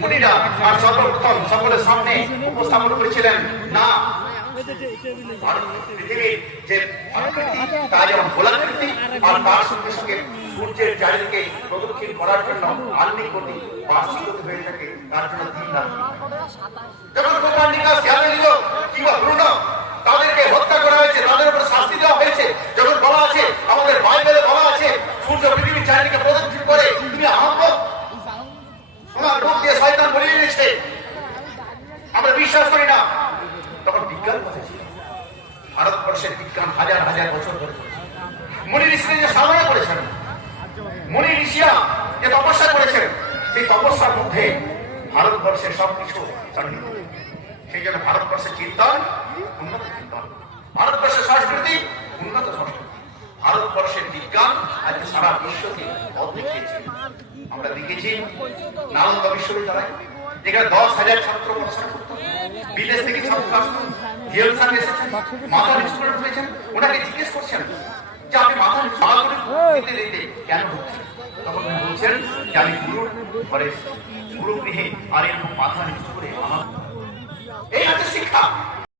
মুনিরা আর সর্বপ্রথম সকলের সামনে উপস্থাপন করেছিলেন না পৃথিবীর যে আকৃতি, যেমন গোলাকৃতি আর তার সঙ্গে সঙ্গে সূর্যের চারিদিকে প্রদক্ষিণ করার জন্য আর্মি কোটি বার্ষিক হয়ে থাকে তার জন্য দিন রাত্রি যখন কোপার্নিকাস গ্যালিলিও কিংবা ব্রুনো ভারতবর্ষের বিজ্ঞান হাজার হাজার বছর ধরে চলছে। মুনি ঋষি যে সাধনা করেছেন মুনি ঋষিয়া যে তপস্যা করেছেন, সেই তপস্যার মধ্যে ভারতবর্ষের সবকিছু জন্য ভারতবর্ষের চিন্তন উন্নত চিন্তন ভারতবর্ষের সংস্কৃতি উন্নত সংস্কৃতি। ভারতবর্ষের বিজ্ঞান আজ সারা বিশ্বকে দেখিয়েছে আমরা দেখেছি নালন্দা বিশ্ববিদ্যালয়, যেখানে দশ হাজার ছাত্র পড়াশোনা করতো। বিদেশ থেকে ছাত্র এসেছেন মাথা ওনাকে জিজ্ঞেস করছেন যে আপনি মাথা করে দিতে কেন তখন উনি বলছেন যে আমি ঘরে গুরু গৃহে আর এরকম মাথা করে আমার এই হচ্ছে শিক্ষা।